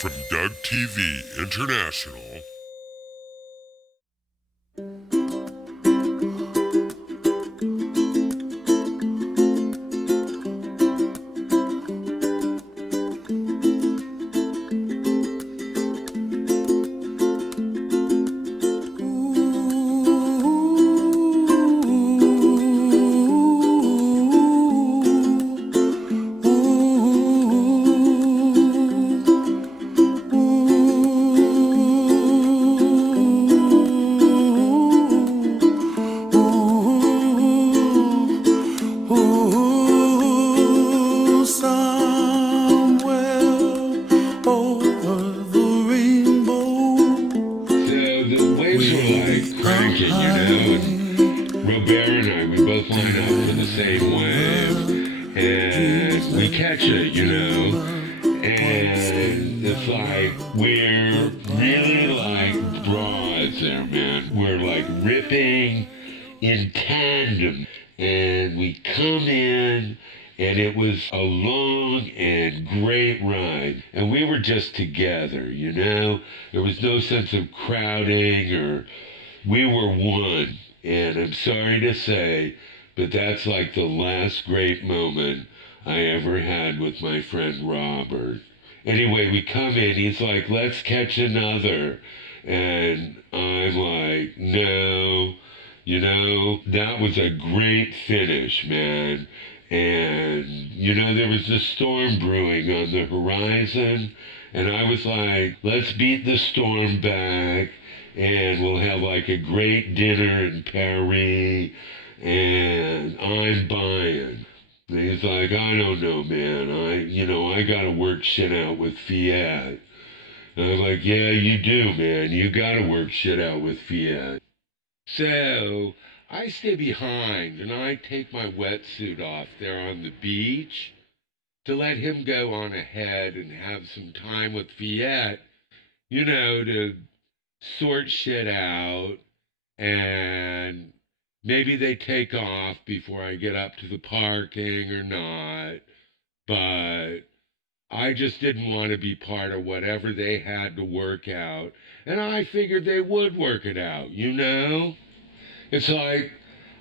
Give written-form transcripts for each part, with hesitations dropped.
From Doug TV International. In tandem, and we come in, and it was a long and great ride, and we were just together, there was no sense of crowding, or we were one. And I'm sorry to say, but that's like the last great moment I ever had with my friend Robert. Anyway, we come in, he's like, let's catch another, and I'm like, no. That was a great finish, man. And, there was a storm brewing on the horizon. And I was like, let's beat the storm back. And we'll have like a great dinner in Paris. And I'm buying. And he's like, I don't know, man. I gotta work shit out with Fiat. And I'm like, yeah, you do, man. You gotta work shit out with Fiat. So I stay behind and I take my wetsuit off there on the beach to let him go on ahead and have some time with Fiat, to sort shit out, and maybe they take off before I get up to the parking or not, but I just didn't want to be part of whatever they had to work out. And I figured they would work it out, It's like,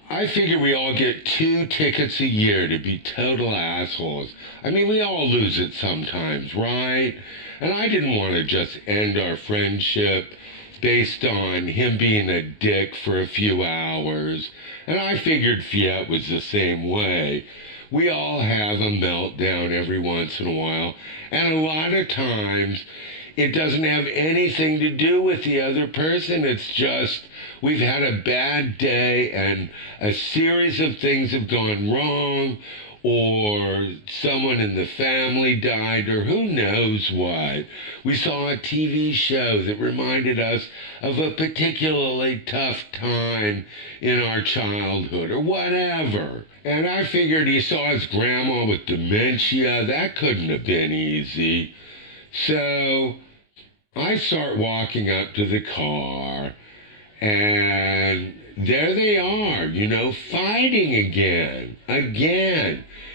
I figure we all get 2 tickets a year to be total assholes. I mean, we all lose it sometimes, right? And I didn't want to just end our friendship based on him being a dick for a few hours. And I figured Fiat was the same way. We all have a meltdown every once in a while, and a lot of times it doesn't have anything to do with the other person. It's just we've had a bad day and a series of things have gone wrong, or someone in the family died, or who knows what. We saw a TV show that reminded us of a particularly tough time in our childhood, or whatever. And I figured he saw his grandma with dementia. That couldn't have been easy. So I start walking up to the car, and there they are, fighting again.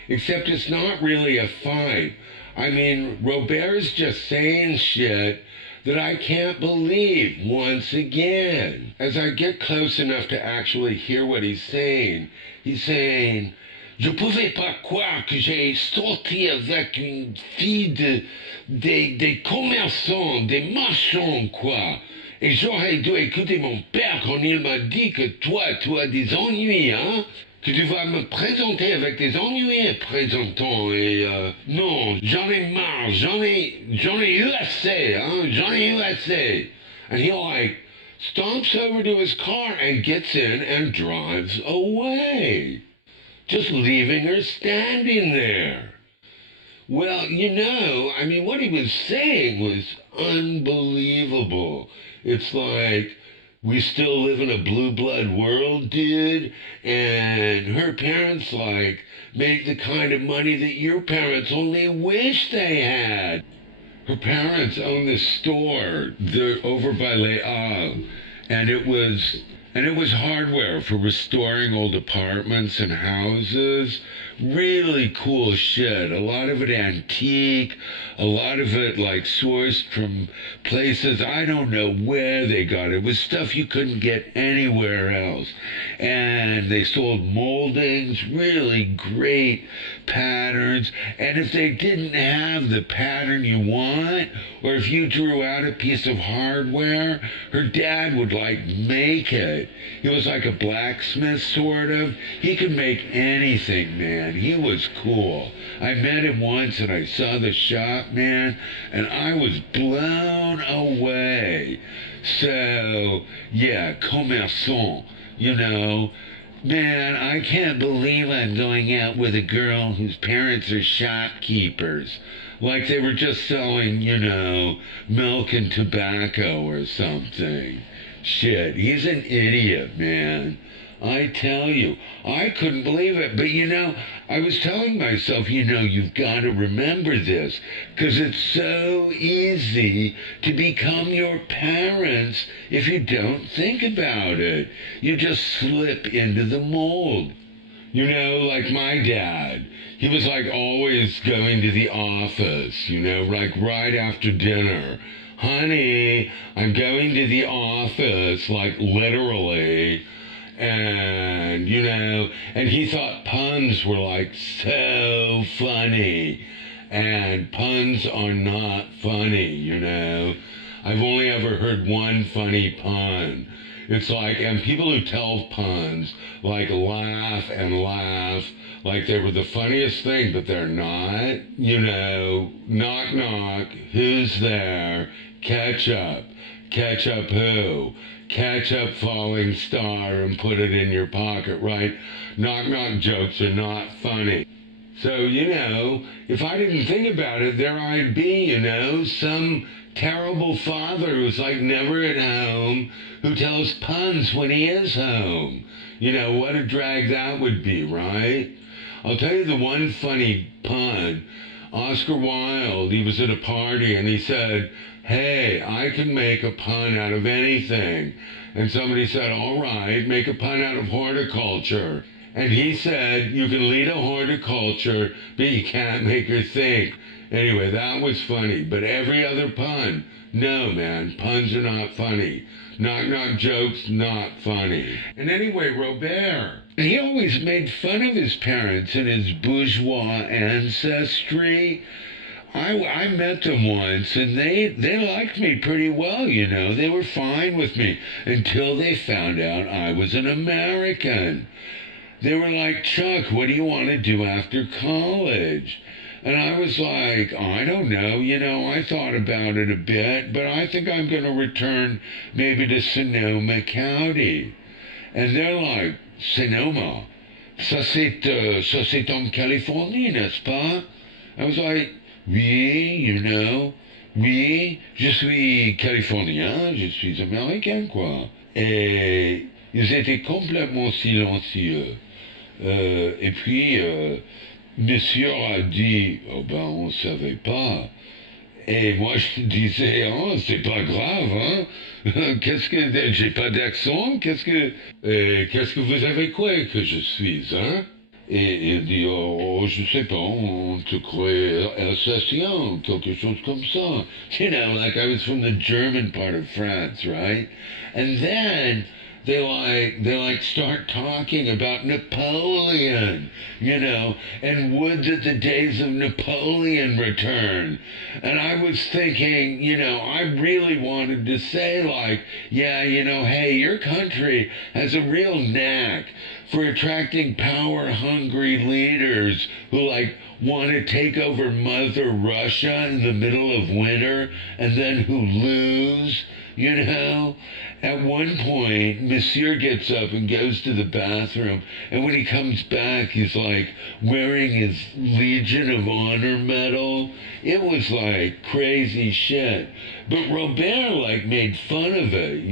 Except it's not really a fight. I mean, Robert's just saying shit that I can't believe once again. As I get close enough to actually hear what he's saying Je pouvais pas croire que j'ai sorti avec une fille des commerçants, des marchands, quoi. Et j'aurais dû écouter mon père quand il m'a dit que toi, tu as des ennuis, hein? Que tu vas me présenter avec des ennuis présentant. Et non, j'en ai marre, j'en ai eu assez, hein? J'en ai eu assez. And he stomps over to his car and gets in and drives away. Just leaving her standing there. Well, what he was saying was unbelievable. It's like, we still live in a blue blood world, dude, and her parents, make the kind of money that your parents only wish they had. Her parents owned this store over by Les Halles, and it was hardware for restoring old apartments and houses really cool shit. A lot of it antique, a lot of it like sourced from places I don't know where they got it. It was stuff you couldn't get anywhere else. And they sold moldings, really great patterns. And if they didn't have the pattern you want, or if you drew out a piece of hardware, her dad would like make it. He was like a blacksmith, sort of. He could make anything, man. He was cool. I met him once and I saw the shop, man, and I was blown away. So, yeah, commerçant, you know. Man, I can't believe I'm going out with a girl whose parents are shopkeepers. Like they were just selling, milk and tobacco or something. Shit, he's an idiot, man. I tell you, I couldn't believe it. But I was telling myself, you've got to remember this because it's so easy to become your parents if you don't think about it. You just slip into the mold. Like my dad. He was like always going to the office, like right after dinner. Honey, I'm going to the office, like literally. And, and he thought puns were like so funny. And puns are not funny, I've only ever heard one funny pun. It's like, and people who tell puns, like laugh and laugh, like they were the funniest thing, but they're not. Knock, knock, who's there? Ketchup. Ketchup who? Ketchup falling star and put it in your pocket, right? Knock, knock jokes are not funny. So, if I didn't think about it, there I'd be, some terrible father who's like never at home, who tells puns when he is home. What a drag that would be, right? I'll tell you the one funny pun. Oscar Wilde, he was at a party and he said, hey, I can make a pun out of anything. And somebody said, all right, make a pun out of horticulture. And he said, you can lead a horticulture, but you can't make her think. Anyway, that was funny. But every other pun, no, man, puns are not funny. Knock, knock jokes, not funny. And anyway, Robert, he always made fun of his parents and his bourgeois ancestry. I met them once, and they liked me pretty well, They were fine with me until they found out I was an American. They were like, Chuck, what do you want to do after college? And I was like, I don't know. I thought about it a bit, but I think I'm going to return maybe to Sonoma County. And they're like, Sonoma? Ça c'est en Californie, n'est-ce pas? I was like, oui, oui, je suis californien, je suis américain, quoi. Et ils étaient complètement silencieux. Et puis, monsieur a dit, oh ben, on ne savait pas. Et moi, je disais, oh, c'est pas grave, hein. Qu'est-ce que, j'ai pas d'accent, qu'est-ce que vous avez quoi que je suis, hein? Et il dit, oh, je sais pas, on te croit alsacien, quelque chose comme ça. Like I was from the German part of France, right? And then they like start talking about Napoleon, and would that the days of Napoleon return. And I was thinking, I really wanted to say like, yeah, hey, your country has a real knack for attracting power-hungry leaders who like want to take over Mother Russia in the middle of winter and then who lose. At one point, Monsieur gets up and goes to the bathroom, and when he comes back, he's like wearing his Legion of Honor medal. It was like crazy shit. But Robert like made fun of it,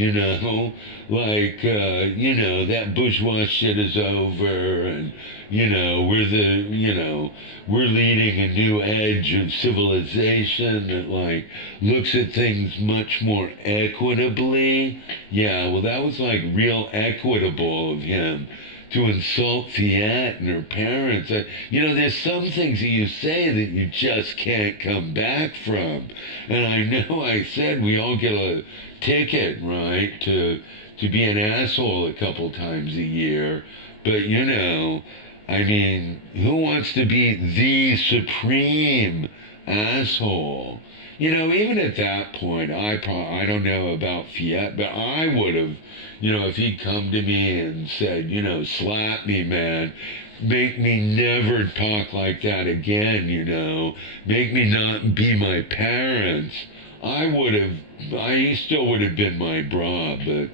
like, that bourgeois shit is over, and, we're leading a new age of civilization that, like, looks at things much more equitably. Yeah, well, that was, like, real equitable of him to insult Fiat and her parents. You know, there's some things that you say that you just can't come back from. And I know I said we all get a ticket, right, to be an asshole a couple times a year. But, you know, I mean, who wants to be the supreme asshole? You know, even at that point, I don't know about Fiat, but I would have, you know, if he'd come to me and said, you know, slap me, man, make me never talk like that again, you know, make me not be my parents, he still would have been my bra, but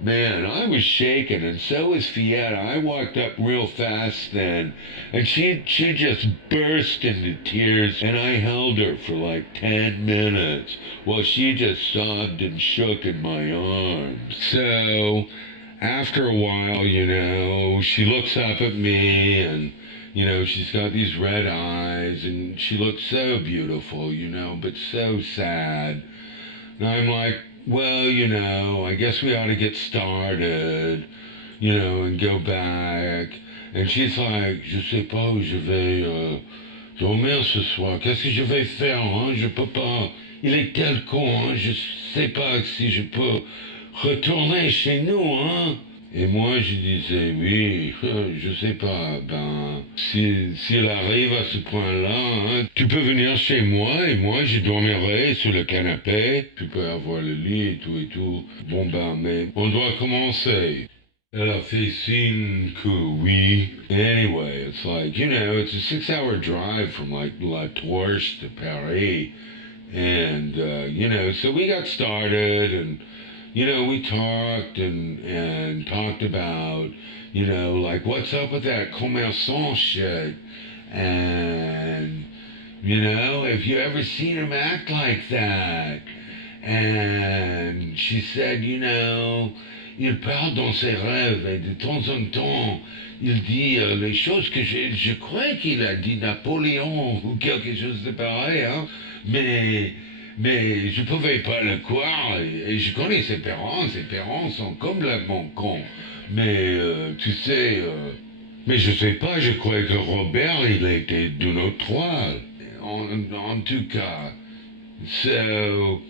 man, I was shaking, and so was Fiat. I walked up real fast then, and she just burst into tears, and I held her for like 10 minutes while she just sobbed and shook in my arms. So, after a while, you know, she looks up at me, and, you know, she's got these red eyes, and she looks so beautiful, you know, but so sad. And I'm like, well, you know, I guess we ought to get started, you know, and go back. And she's like, je sais pas où je vais dormir ce soir. Qu'est-ce que je vais faire, hein? Je peux pas. Il est tel con, hein? Je sais pas si je peux retourner chez nous, hein? Et moi, je disais, oui, je sais pas, ben, s'il arrive à ce point-là, hein, tu peux venir chez moi et moi, je dormirai sur le canapé. Tu peux avoir le lit et tout. Bon, ben, mais on doit commencer. Elle a fait signe que oui. Anyway, it's like, you know, it's a 6-hour drive from like La Torche to Paris. And, you know, so we got started and, you know, we talked and talked about, you know, like what's up with that commerçant shit. And, you know, have you ever seen him act like that? And she said, you know, il parle dans ses rêves et de temps en temps, il dit les choses que je crois qu'il a dit Napoléon ou quelque chose de pareil, hein. Mais je pouvais pas le croire et je connais ses parents sont complètement cons. Mais tu sais, mais je sais pas, je crois que Robert il était d'une autre toile. En tout cas, so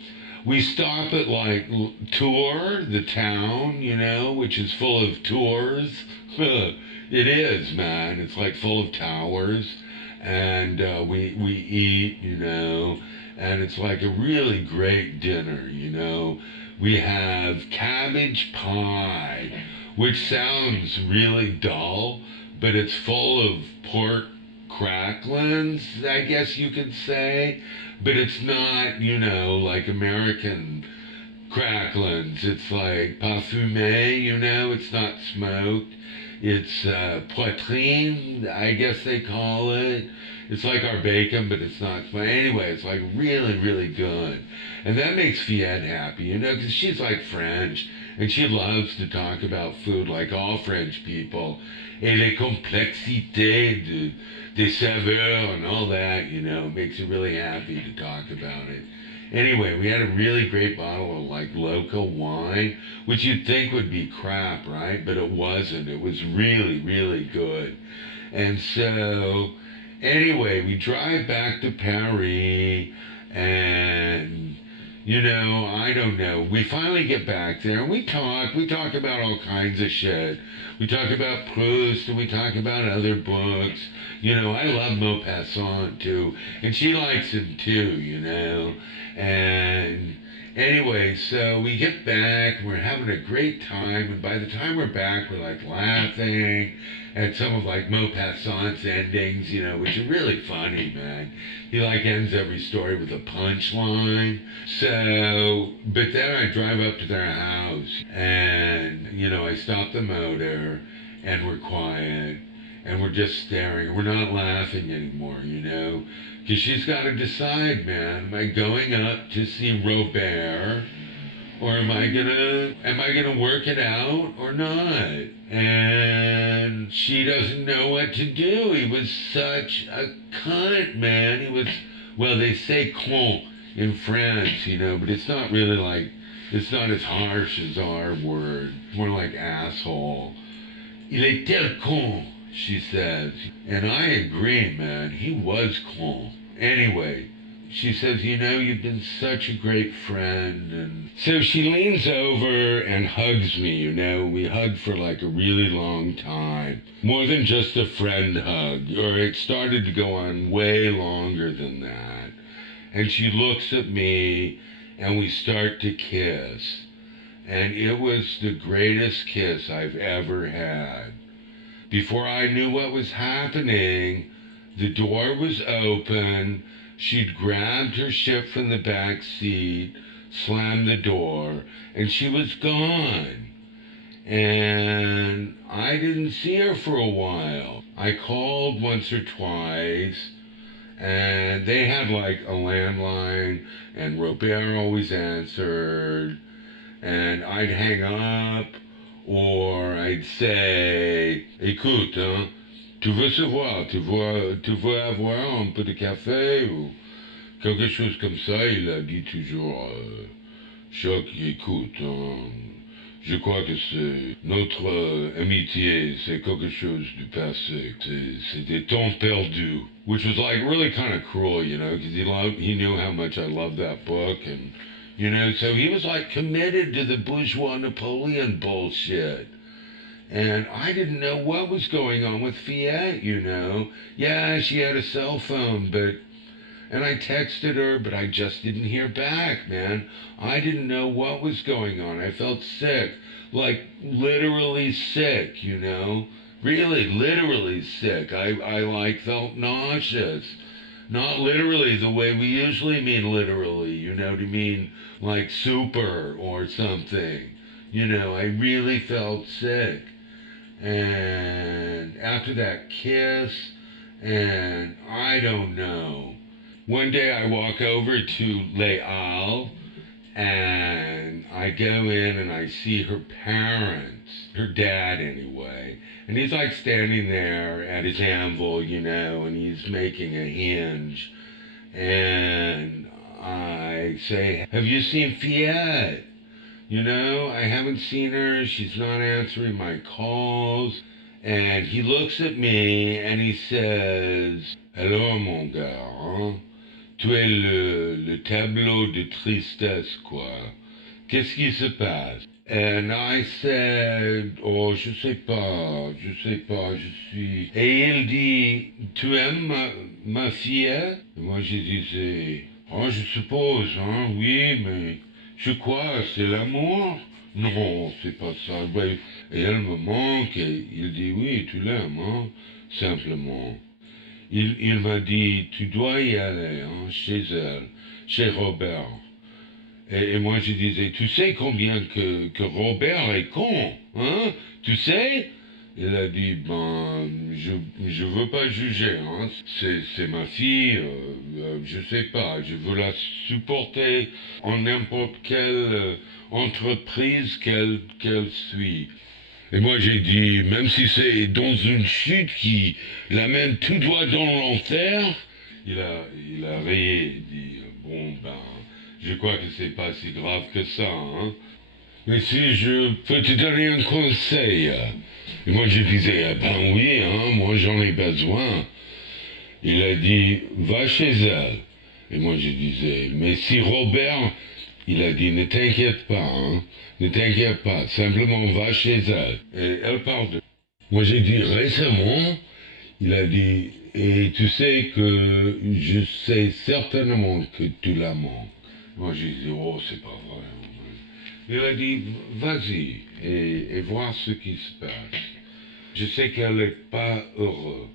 we stop at like Tours, the town, you know, which is full of tours. It is, man. It's like full of towers, and we eat, you know, and it's like a really great dinner, you know. We have cabbage pie, which sounds really dull, but it's full of pork cracklings, I guess you could say. But it's not, you know, like American cracklings. It's like parfumé, you know, it's not smoked. It's poitrine, I guess they call it. It's like our bacon, but it's not smoked. Anyway, it's like really, really good. And that makes Fiat happy, you know, because she's like French, and she loves to talk about food like all French people. Et les complexités des saveurs and all that, you know, makes her really happy to talk about it. Anyway, we had a really great bottle of like local wine, which you'd think would be crap, right? But it wasn't. It was really, really good. And so, anyway, we drive back to Paris, and you know, I don't know. We finally get back there and we talk about all kinds of shit. We talk about Proust and we talk about other books. You know, I love Maupassant too, and she likes him too, you know. And anyway, so we get back, we're having a great time, and by the time we're back, we're like laughing at some of like Maupassant's endings, you know, which are really funny, man. He like ends every story with a punchline. So, but then I drive up to their house, and you know, I stop the motor, and we're quiet, and we're just staring. We're not laughing anymore, you know, because she's got to decide, man. Am I going up to see Robert, or am I gonna work it out or not? And she doesn't know what to do. He was such a cunt, man. He was, well, they say con in France, you know, but it's not really like, it's not as harsh as our word. It's more like asshole. Il était con, she says. And I agree, man. He was con. Anyway, she says, you know, you've been such a great friend. And so she leans over and hugs me, you know. We hugged for like a really long time. More than just a friend hug. Or it started to go on way longer than that. And she looks at me and we start to kiss. And it was the greatest kiss I've ever had. Before I knew what was happening, the door was open. She'd grabbed her shit from the back seat, slammed the door, and she was gone. And I didn't see her for a while. I called once or twice, and they had like a landline, and Robert always answered, and I'd hang up, or I'd say, écoute, hein, tu veux savoir, tu veux avoir un peu de café ou quelque chose comme ça. Il a dit toujours, Choc, écoute, hein, je crois que c'est notre amitié, c'est quelque chose du passé. C'est des temps perdus, which was like really kind of cruel, you know, because he knew how much I loved that book, and you know, so he was like committed to the bourgeois Napoleon bullshit. And I didn't know what was going on with Fiat, you know. Yeah, she had a cell phone, and I texted her, but I just didn't hear back, man. I didn't know what was going on. I felt sick, like literally sick, you know. Really, literally sick. I like felt nauseous. Not literally the way we usually mean literally, you know what I mean? Like super or something. You know, I really felt sick. And after that kiss, and I don't know. One day I walk over to Les Halles, and I go in and I see her parents, her dad anyway. And he's like standing there at his anvil, you know, and he's making a hinge. And I say, have you seen Fiat? You know, I haven't seen her. She's not answering my calls. And he looks at me and he says, alors mon gars, hein? Tu es le tableau de tristesse, quoi. Qu'est-ce qui se passe? And I said, oh, je sais pas, je suis... Et il dit, tu aimes ma fille? Et moi, je disais, oh, je suppose, hein, oui, mais je crois, c'est l'amour? Non, c'est pas ça. Ouais. Et elle me manque, et il dit, oui, tu l'aimes, hein, simplement. Il m'a dit, tu dois y aller, hein, chez elle, chez Robert. Et moi je disais, tu sais combien que Robert est con, hein? Tu sais? Il a dit, ben, je veux pas juger, hein. C'est ma fille, je sais pas, je veux la supporter en n'importe quelle entreprise qu'elle suit. Et moi j'ai dit, même si c'est dans une chute qui l'amène tout droit dans l'enfer, il a rayé, il dit, bon ben, je crois que c'est pas si grave que ça, hein. Mais si je peux te donner un conseil, et moi je disais, ah ben oui, hein, moi j'en ai besoin. Il a dit, va chez elle. Et moi je disais, mais si Robert, il a dit, ne t'inquiète pas, hein, ne t'inquiète pas, simplement va chez elle. Et elle parle de... Moi j'ai dit, récemment, il a dit, et tu sais que je sais certainement que tu la manques. Moi j'ai dit, oh c'est pas vrai. Il a dit, vas-y et voir ce qui se passe. Je sais qu'elle n'est pas heureuse.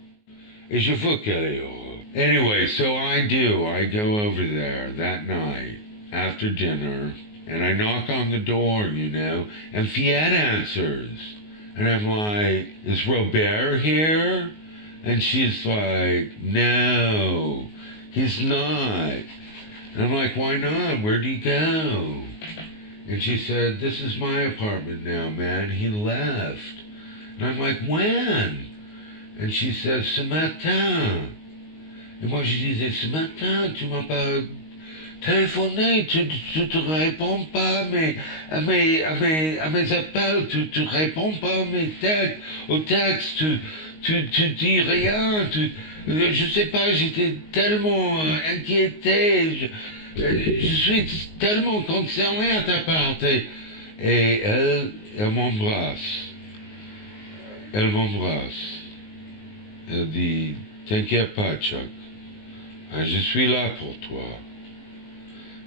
Et je veux qu'elle est heureuse. Anyway, so I do. I go over there that night after dinner, and I knock on the door, you know, and Fiat answers. And I'm like, is Robert here? And she's like, no, he's not. And I'm like, why not? Where'd he go? And she said, this is my apartment now, man. He left. And I'm like, when? And she says, ce matin. Et moi, je disais, ce matin, tu m'as pas téléphoner, tu te réponds pas à mes appels, tu réponds pas à mes textes, aux textes, tu dis rien, je sais pas, j'étais tellement inquiété, je suis tellement concerné à ta part. Et elle m'embrasse. Elle m'embrasse. Elle dit, t'inquiète pas, Chuck. Je suis là pour toi.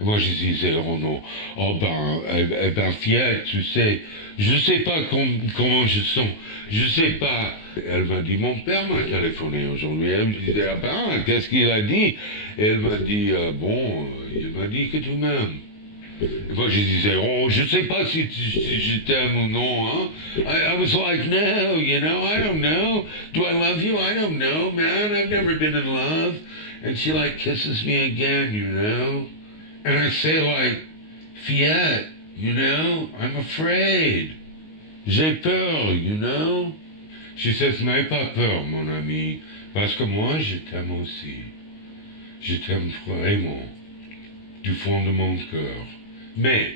Et moi, je disais, oh non, oh ben, eh ben, fière, tu sais, je sais pas comment je sens, je sais pas. Elle m'a dit, mon père m'a téléphoné aujourd'hui. Elle me disait, ah ben, qu'est-ce qu'il a dit? Et elle m'a dit, bon, il m'a dit que tu m'aimes. Et moi, je disais, oh, je sais pas si je t'aime ou non, hein. I was like, no, I don't know. Do I love you? I don't know, man. I've never been in love. And she like kisses me again. And I say like, Fiat, I'm afraid. J'ai peur. She says, n'aie pas peur, mon ami, parce que moi, je t'aime aussi. Je t'aime vraiment, du fond de mon cœur. Mais,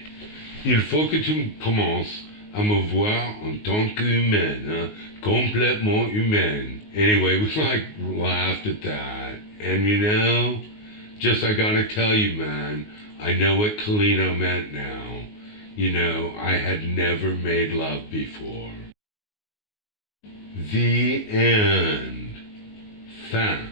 il faut que tu commences à me voir en tant qu'humaine, hein, complètement humaine. Anyway, we like laughed at that. And just I gotta tell you, man, I know what Kalino meant now. I had never made love before. The end. Fin.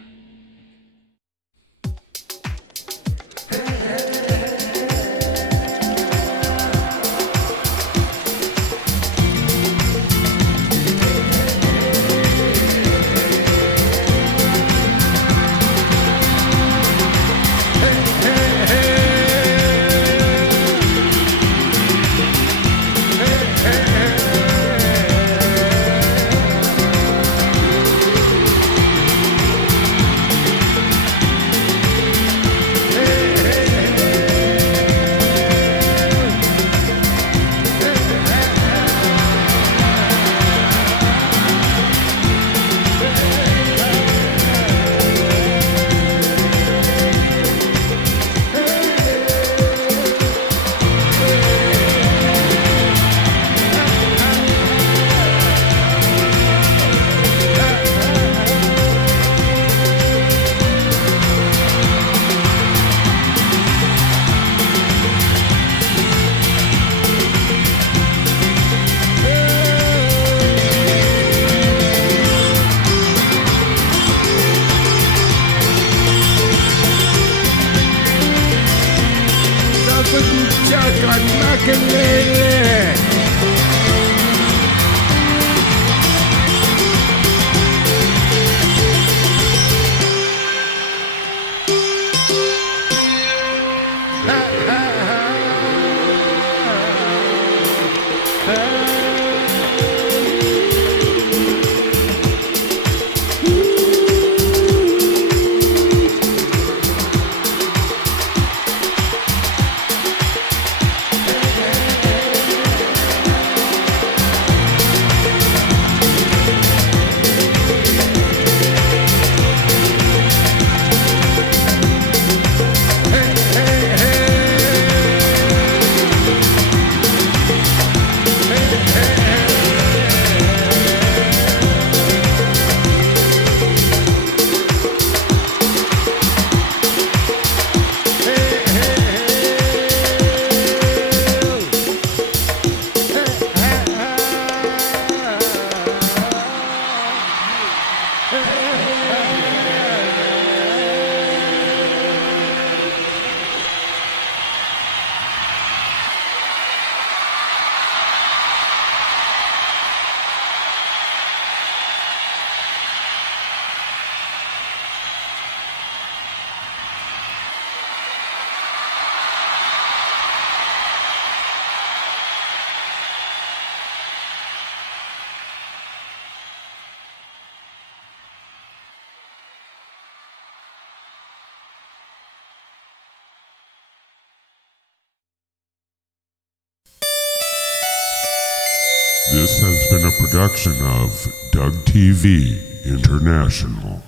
This has been a production of Doug TV International.